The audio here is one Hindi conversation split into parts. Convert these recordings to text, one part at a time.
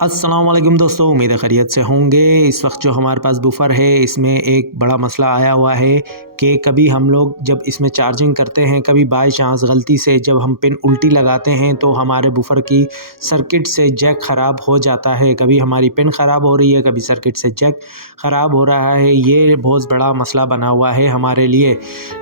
अस्सलाम वालेकुम दोस्तों, उम्मीद है खैरियत से होंगे। इस वक्त जो हमारे पास बूफ़र है इसमें एक बड़ा मसला आया हुआ है कि कभी हम लोग जब इसमें चार्जिंग करते हैं, कभी बाय चांस गलती से जब हम पिन उल्टी लगाते हैं तो हमारे बूफ़र की सर्किट से जैक ख़राब हो जाता है। कभी हमारी पिन ख़राब हो रही है, कभी सर्किट से जैक ख़राब हो रहा है। ये बहुत बड़ा मसला बना हुआ है हमारे लिए।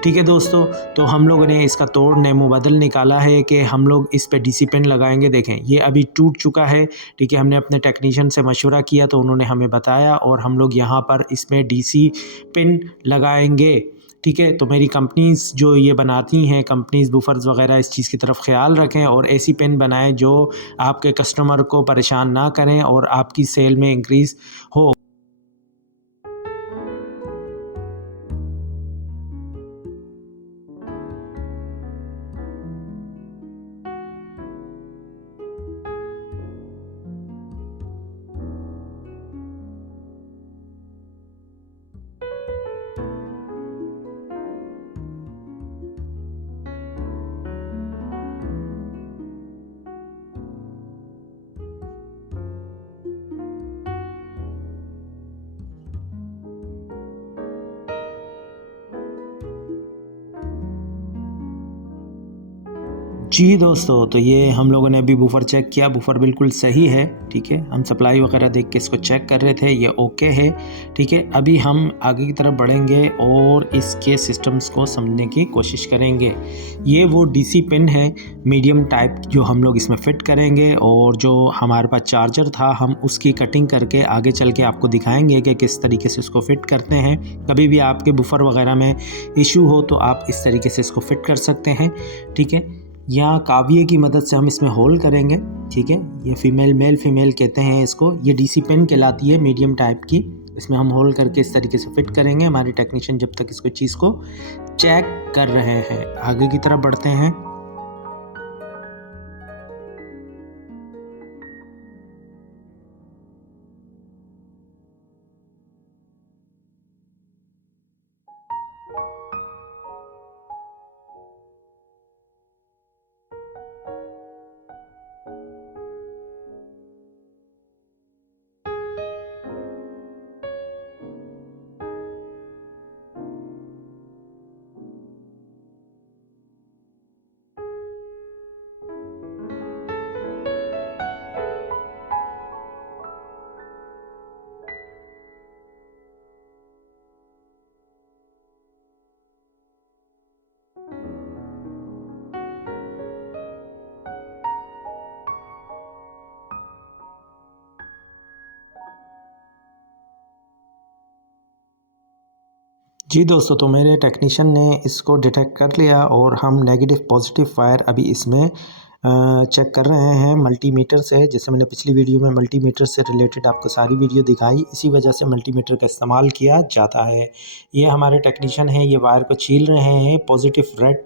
ठीक है दोस्तों, तो हम लोगों ने इसका तोड़ नेमो बदल निकाला है कि हम लोग इस पे डीसी पिन लगाएंगे। देखें, ये अभी टूट चुका है। ठीक है, हमने अपने टेक्नीशियन से मशवरा किया तो उन्होंने हमें बताया और हम लोग यहाँ पर इसमें डीसी पिन लगाएंगे। ठीक है, तो मेरी कंपनीज़ जो ये बनाती हैं, कंपनीज़ बूफर्स वगैरह, इस चीज़ की तरफ ख्याल रखें और ऐसी पिन बनाएं जो आपके कस्टमर को परेशान ना करें और आपकी सेल में इंक्रीज़ हो। जी दोस्तों, तो ये हम लोगों ने अभी बूफ़र चेक किया, बूफ़र बिल्कुल सही है। ठीक है, हम सप्लाई वगैरह देख के इसको चेक कर रहे थे, ये ओके है। ठीक है, अभी हम आगे की तरफ बढ़ेंगे और इसके सिस्टम्स को समझने की कोशिश करेंगे। ये वो डीसी पिन है मीडियम टाइप जो हम लोग इसमें फ़िट करेंगे और जो हमारे पास चार्जर था हम उसकी कटिंग करके आगे चल के आपको दिखाएंगे कि किस तरीके से इसको फ़िट करते हैं। कभी भी आपके बूफ़र वगैरह में इशू हो तो आप इस तरीके से इसको फ़िट कर सकते हैं। ठीक है, या काविये की मदद से हम इसमें होल करेंगे। ठीक है, ये मेल फीमेल कहते हैं इसको। ये डीसी पिन कहलाती है मीडियम टाइप की। इसमें हम होल करके इस तरीके से फिट करेंगे। हमारे टेक्नीशियन जब तक इसको चीज़ को चेक कर रहे हैं, आगे की तरफ बढ़ते हैं। जी दोस्तों, तो मेरे टेक्नीशियन ने इसको डिटेक्ट कर लिया और हम नेगेटिव पॉजिटिव वायर अभी इसमें चेक कर रहे हैं मल्टीमीटर से। जैसे मैंने पिछली वीडियो में मल्टीमीटर से रिलेटेड आपको सारी वीडियो दिखाई, इसी वजह से मल्टीमीटर का इस्तेमाल किया जाता है। ये हमारे टेक्नीशियन हैं, ये वायर को छील रहे हैं। पॉजिटिव रेड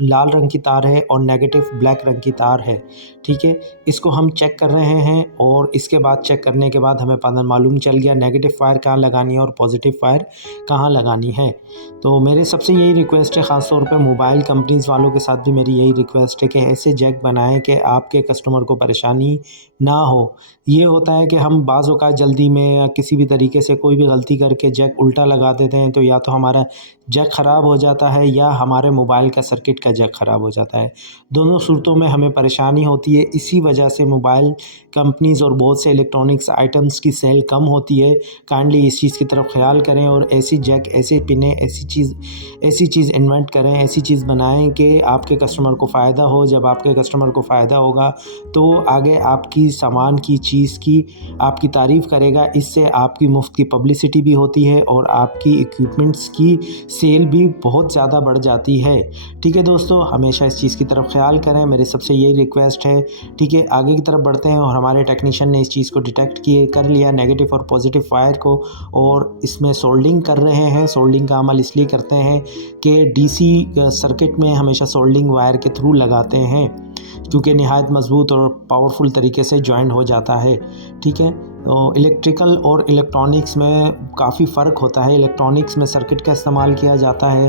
लाल रंग की तार है और नेगेटिव ब्लैक रंग की तार है। ठीक है, इसको हम चेक कर रहे हैं और इसके बाद चेक करने के बाद हमें पता मालूम चल गया नेगेटिव वायर कहाँ लगानी है और पॉजिटिव वायर कहाँ लगानी है। तो मेरे सबसे यही रिक्वेस्ट है, ख़ास तौर पे मोबाइल कंपनीज़ वालों के साथ भी मेरी यही रिक्वेस्ट है कि ऐसे जैक बनाएं कि आपके कस्टमर को परेशानी ना हो। ये होता है कि हम बाज़ औक़ात जल्दी में या किसी भी तरीके से कोई भी गलती करके जैक उल्टा लगा देते हैं, तो या तो हमारा जैक ख़राब हो जाता है या हमारे मोबाइल का सर्किट का जैक ख़राब हो जाता है। दोनों सूरतों में हमें परेशानी होती है। इसी वजह से मोबाइल कंपनीज़ और बहुत से इलेक्ट्रॉनिक्स आइटम्स की सेल कम होती है। काइंडली इस चीज़ की तरफ ख़्याल करें और ऐसी जैक, ऐसे पिनें, ऐसी चीज़ इन्वेंट करें, ऐसी चीज़ बनाएं कि आपके कस्टमर को फ़ायदा हो। जब आपके कस्टमर को फ़ायदा होगा तो आगे आपकी सामान की, चीज़ की आपकी तारीफ़ करेगा। इससे आपकी मुफ्त की पब्लिसिटी भी होती है और आपकी इक्विपमेंट्स की सेल भी बहुत ज़्यादा बढ़ जाती है। ठीक है दोस्तों, हमेशा इस चीज़ की तरफ ख्याल करें, मेरी सबसे यही रिक्वेस्ट है। ठीक है, आगे की तरफ बढ़ते हैं और हमारे टेक्नीशियन ने इस चीज़ को डिटेक्ट कर लिया नेगेटिव और पॉजिटिव वायर को, और इसमें सोल्डिंग कर रहे हैं। सोल्डिंग का अमल इसलिए करते हैं कि डीसी सर्किट में हमेशा सोल्डिंग वायर के थ्रू लगाते हैं, क्योंकि निहायत मज़बूत और पावरफुल तरीके से जॉइंट हो जाता है। ठीक है, तो इलेक्ट्रिकल और इलेक्ट्रॉनिक्स में काफ़ी फ़र्क होता है। इलेक्ट्रॉनिक्स में सर्किट का इस्तेमाल किया जाता है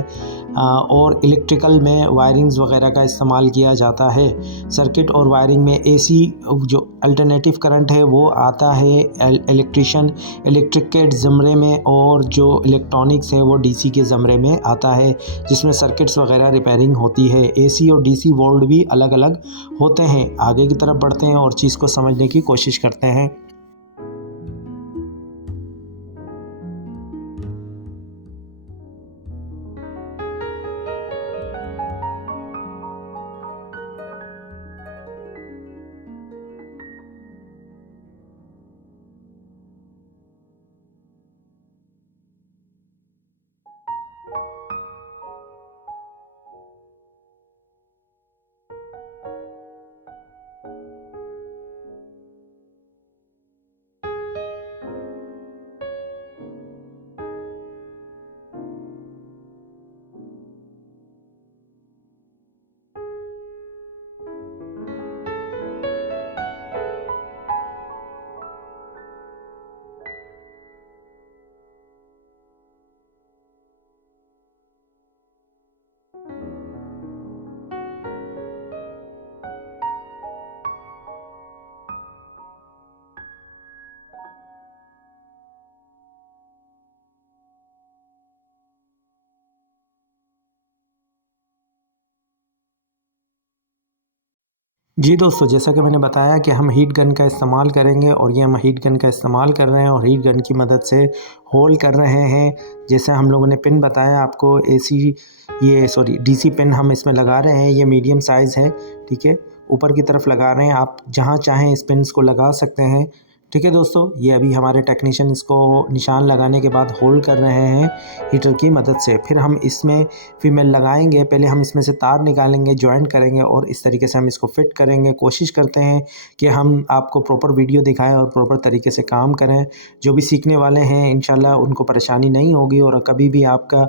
और इलेक्ट्रिकल में वायरिंग्स वगैरह का इस्तेमाल किया जाता है। सर्किट और वायरिंग में एसी जो अल्टरनेटिव करंट है वो आता है इलेक्ट्रिक के ज़मरे में, और जो इलेक्ट्रॉनिक्स है वो डीसी के ज़मरे में आता है, जिसमें सर्किट्स वगैरह रिपेयरिंग होती है। एसी और डीसी वोल्ट भी अलग अलग होते हैं। आगे की तरफ बढ़ते हैं और चीज़ को समझने की कोशिश करते हैं। जी दोस्तों, जैसा कि मैंने बताया कि हम हीट गन का इस्तेमाल करेंगे, और ये हम हीट गन का इस्तेमाल कर रहे हैं और हीट गन की मदद से होल कर रहे हैं। जैसे हम लोगों ने पिन बताया आपको, डीसी पिन हम इसमें लगा रहे हैं। ये मीडियम साइज़ है, ठीक है। ऊपर की तरफ लगा रहे हैं, आप जहाँ चाहें इस पिन्स को लगा सकते हैं, ठीक है दोस्तों। ये अभी हमारे टेक्नीशियन इसको निशान लगाने के बाद होल्ड कर रहे हैं हीटर की मदद से। फिर हम इसमें फीमेल लगाएंगे। पहले हम इसमें से तार निकालेंगे, जॉइंट करेंगे और इस तरीके से हम इसको फिट करेंगे। कोशिश करते हैं कि हम आपको प्रॉपर वीडियो दिखाएं और प्रॉपर तरीके से काम करें। जो भी सीखने वाले हैं इंशाल्लाह उनको परेशानी नहीं होगी। और कभी भी आपका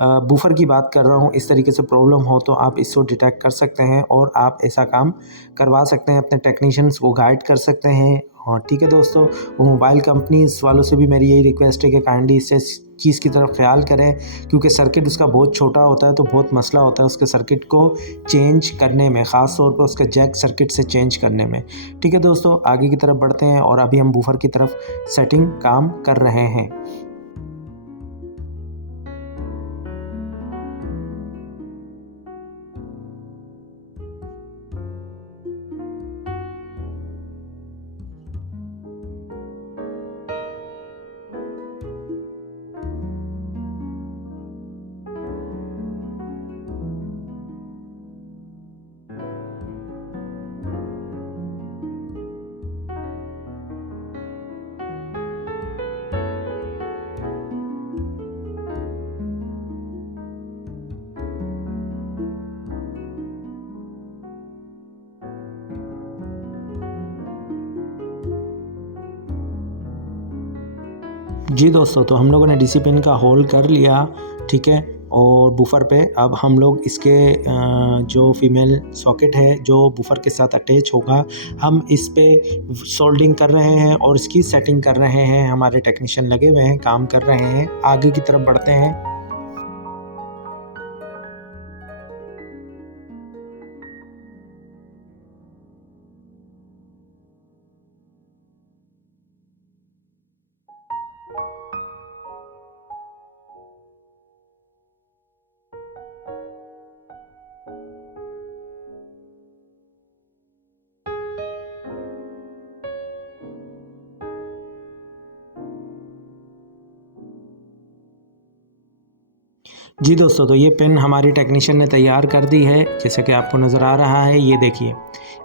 बूफर की बात कर रहा हूँ, इस तरीके से प्रॉब्लम हो तो आप इसको डिटेक्ट कर सकते हैं और आप ऐसा काम करवा सकते हैं, अपने टेक्नीशियंस को गाइड कर सकते हैं। और ठीक है दोस्तों, वो मोबाइल कंपनीज़ वालों से भी मेरी यही रिक्वेस्ट है कि काइंडली इस चीज़ की तरफ ख्याल करें, क्योंकि सर्किट उसका बहुत छोटा होता है तो बहुत मसला होता है उसके सर्किट को चेंज करने में, ख़ास तौर पर उसके जैक सर्किट से चेंज करने में। ठीक है दोस्तों, आगे की तरफ बढ़ते हैं और अभी हम बूफर की तरफ सेटिंग काम कर रहे हैं। जी दोस्तों, तो हम लोगों ने डीसी पिन का होल कर लिया, ठीक है। और बूफर पे अब हम लोग इसके जो फीमेल सॉकेट है जो बूफर के साथ अटैच होगा, हम इस पे सोल्डिंग कर रहे हैं और इसकी सेटिंग कर रहे हैं। हमारे टेक्नीशियन लगे हुए हैं, काम कर रहे हैं। आगे की तरफ बढ़ते हैं। जी दोस्तों, तो ये पेन हमारी टेक्नीशियन ने तैयार कर दी है, जैसे कि आपको नज़र आ रहा है। ये देखिए,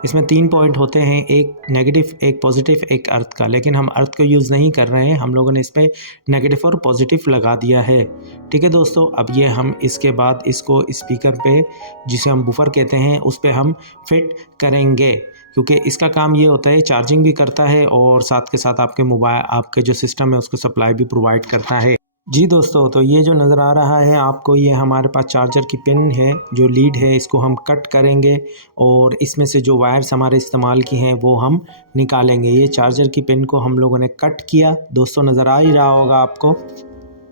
इसमें 3 पॉइंट होते हैं, एक नेगेटिव, एक पॉजिटिव, एक अर्थ का। लेकिन हम अर्थ को यूज़ नहीं कर रहे हैं, हम लोगों ने इस पर नेगेटिव और पॉजिटिव लगा दिया है। ठीक है दोस्तों, अब ये हम इसके बाद इसको स्पीकर पे, जिसे हम बूफर कहते हैं, उस पर हम फिट करेंगे, क्योंकि इसका काम ये होता है, चार्जिंग भी करता है और साथ के साथ आपके मोबाइल, आपके जो सिस्टम है उसको सप्लाई भी प्रोवाइड करता है। जी दोस्तों, तो ये जो नज़र आ रहा है आपको, ये हमारे पास चार्जर की पिन है, जो लीड है, इसको हम कट करेंगे और इसमें से जो वायर्स हमारे इस्तेमाल की हैं वो हम निकालेंगे। ये चार्जर की पिन को हम लोगों ने कट किया, दोस्तों नज़र आ ही रहा होगा आपको।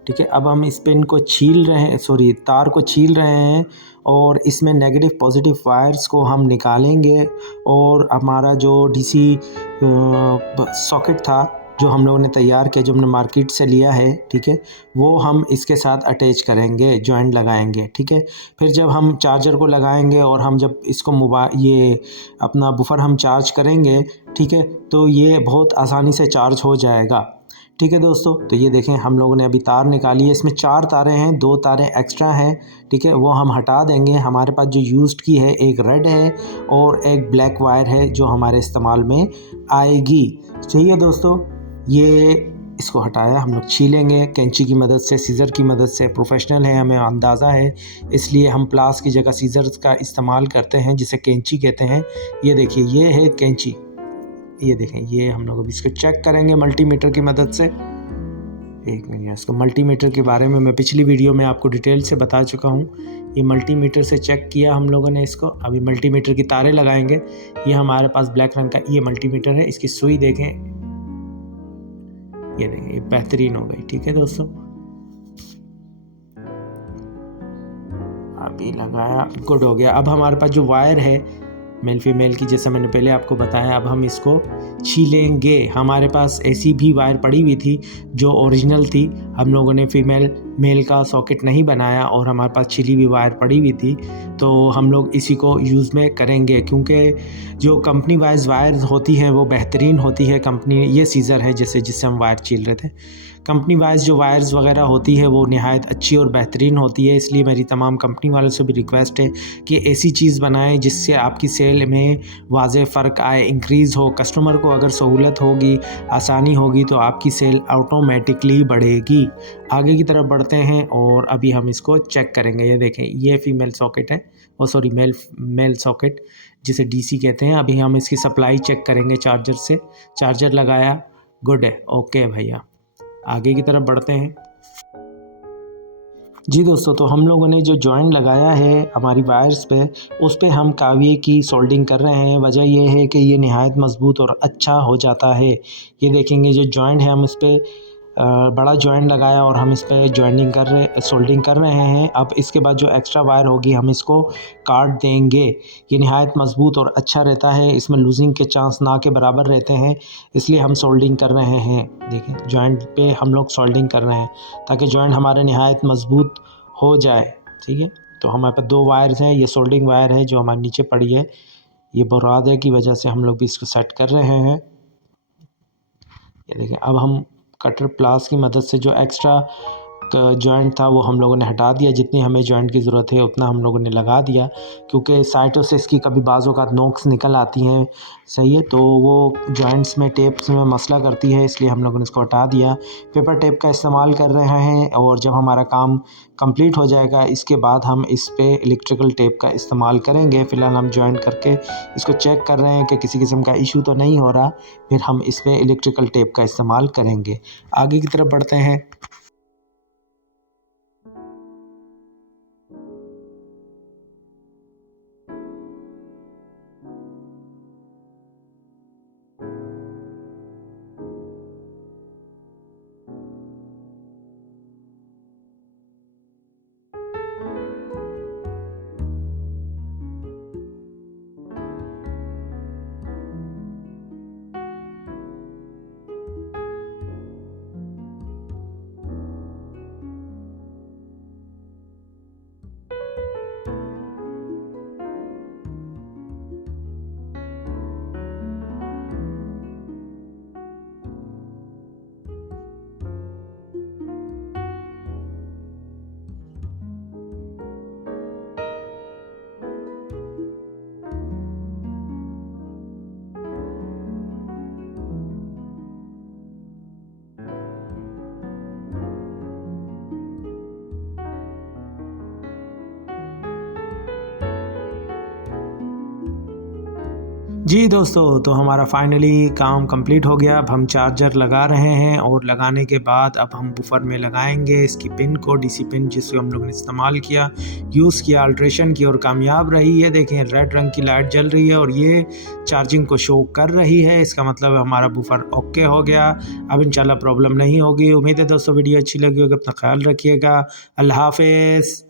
ठीक है। अब हम इस पिन को छील रहे हैं, सॉरी तार को छील रहे हैं और इसमें नेगेटिव पॉजिटिव वायर्स को हम निकालेंगे और हमारा जो डीसी सॉकेट था जो हम लोगों ने तैयार किया, जो हमने मार्केट से लिया है, ठीक है, वो हम इसके साथ अटैच करेंगे, जॉइंट लगाएंगे, ठीक है। फिर जब हम चार्जर को लगाएंगे और हम जब इसको ये अपना बुफर हम चार्ज करेंगे, ठीक है, तो ये बहुत आसानी से चार्ज हो जाएगा, ठीक है दोस्तों। तो ये देखें हम लोगों ने अभी तार निकाली है, इसमें 4 तारें हैं, 2 तारें एक्स्ट्रा हैं, ठीक है, वो हम हटा देंगे। हमारे पास जो यूज्ड की है एक रेड है और एक ब्लैक वायर है जो हमारे इस्तेमाल में आएगी। चाहिए दोस्तों, ये इसको हटाया, हम लोग छीलेंगे कैंची की मदद से, सीज़र की मदद से। प्रोफेशनल है, हमें अंदाज़ा है, इसलिए हम प्लास की जगह सीज़र्स का इस्तेमाल करते हैं जिसे कैंची कहते हैं। ये देखिए ये है कैंची, ये देखें, ये हम लोग अभी इसको चेक करेंगे मल्टीमीटर की मदद से। एक मिनट, इसको मल्टीमीटर के बारे में मैं पिछली वीडियो में आपको डिटेल से बता चुका हूँ। ये मल्टीमीटर से चेक किया हम लोगों ने इसको। अभी मल्टीमीटर की तारें लगाएंगे। ये हमारे पास ब्लैक रंग का ये मल्टीमीटर है, इसकी सुई देखें, ये देखें, ये बेहतरीन हो गई, ठीक है दोस्तों। अभी लगाया, गुड हो गया। अब हमारे पास जो वायर है मेल फीमेल की, जैसा मैंने पहले आपको बताया, अब हम इसको छीलेंगे। हमारे पास ऐसी भी वायर पड़ी हुई थी जो ओरिजिनल थी, हम लोगों ने फीमेल मेल का सॉकेट नहीं बनाया और हमारे पास छिली हुई वायर पड़ी हुई थी, तो हम लोग इसी को यूज़ में करेंगे क्योंकि जो कंपनी वाइज वायर होती हैं वो बेहतरीन होती है। कंपनी, ये सीज़र है जिससे हम वायर छील रहे थे, कंपनी वाइज जो वायर्स वगैरह होती है वो निहायत अच्छी और बेहतरीन होती है। इसलिए मेरी तमाम कंपनी वालों से भी रिक्वेस्ट है कि ऐसी चीज़ बनाएं जिससे आपकी सेल में वाज़ेह फ़र्क आए, इंक्रीज़ हो। कस्टमर को अगर सहूलत होगी, आसानी होगी तो आपकी सेल ऑटोमेटिकली बढ़ेगी। आगे की तरफ बढ़ते हैं और अभी हम इसको चेक करेंगे। ये देखें, ये फीमेल सॉकेट है, और सॉरी मेल सॉकेट जिसे डीसी कहते हैं। अभी हम इसकी सप्लाई चेक करेंगे चार्जर से। चार्जर लगाया, गुड है, ओके भैया। आगे की तरफ बढ़ते हैं। जी दोस्तों, तो हम लोगों ने जो जॉइंट लगाया है हमारी वायर्स पे, उस पे हम काविये की सोल्डिंग कर रहे हैं। वजह ये है कि ये निहायत मज़बूत और अच्छा हो जाता है। ये देखेंगे जो जॉइंट है, हम इस पे बड़ा जॉइंट लगाया और हम इस पे सोल्डिंग कर रहे हैं। अब इसके बाद जो एक्स्ट्रा वायर होगी हम इसको काट देंगे। ये निहायत मज़बूत और अच्छा रहता है, इसमें लूजिंग के चांस ना के बराबर रहते हैं, इसलिए हम सोल्डिंग कर रहे हैं। देखें, जॉइंट पे हम लोग सोल्डिंग कर रहे हैं ताकि जॉइंट हमारे निहायत मज़बूत हो जाए, ठीक है। तो हमारे पास 2 वायर्स हैं, ये सोल्डिंग वायर है जो हमारे नीचे पड़ी है, ये बुरादे की वजह से हम लोग भी इसको सेट कर रहे हैं। ये देखिए, अब हम कटर प्लास की मदद से जो एक्स्ट्रा जॉइंट था वो हम लोगों ने हटा दिया। जितनी हमें जॉइंट की ज़रूरत है उतना हम लोगों ने लगा दिया, क्योंकि साइडों से इसकी कभी बाज़ों का नोक्स निकल आती हैं, सही है, तो वो जॉइंट्स में टेप्स में मसला करती है, इसलिए हम लोगों ने इसको हटा दिया। पेपर टेप का इस्तेमाल कर रहे हैं और जब हमारा काम कंप्लीट हो जाएगा इसके बाद हम इस पे इलेक्ट्रिकल टेप का इस्तेमाल करेंगे। फ़िलहाल हम जॉइंट करके इसको चेक कर रहे हैं कि किसी किस्म का इशू तो नहीं हो रहा, फिर हम इस पे इलेक्ट्रिकल टेप का इस्तेमाल करेंगे। आगे की तरफ बढ़ते हैं। जी दोस्तों, तो हमारा फाइनली काम कंप्लीट हो गया। अब हम चार्जर लगा रहे हैं और लगाने के बाद अब हम बूफर में लगाएंगे इसकी पिन को, डीसी पिन जिसको हम लोगों ने इस्तेमाल किया, यूज़ किया, अल्ट्रेशन की और कामयाब रही है। देखें रेड रंग की लाइट जल रही है और ये चार्जिंग को शो कर रही है। इसका मतलब हमारा बूफर ओके हो गया। अब इंशाल्लाह प्रॉब्लम नहीं होगी। उम्मीद है दोस्तों वीडियो अच्छी लगी होगी। अपना ख्याल रखिएगा। अल्लाह हाफिज़।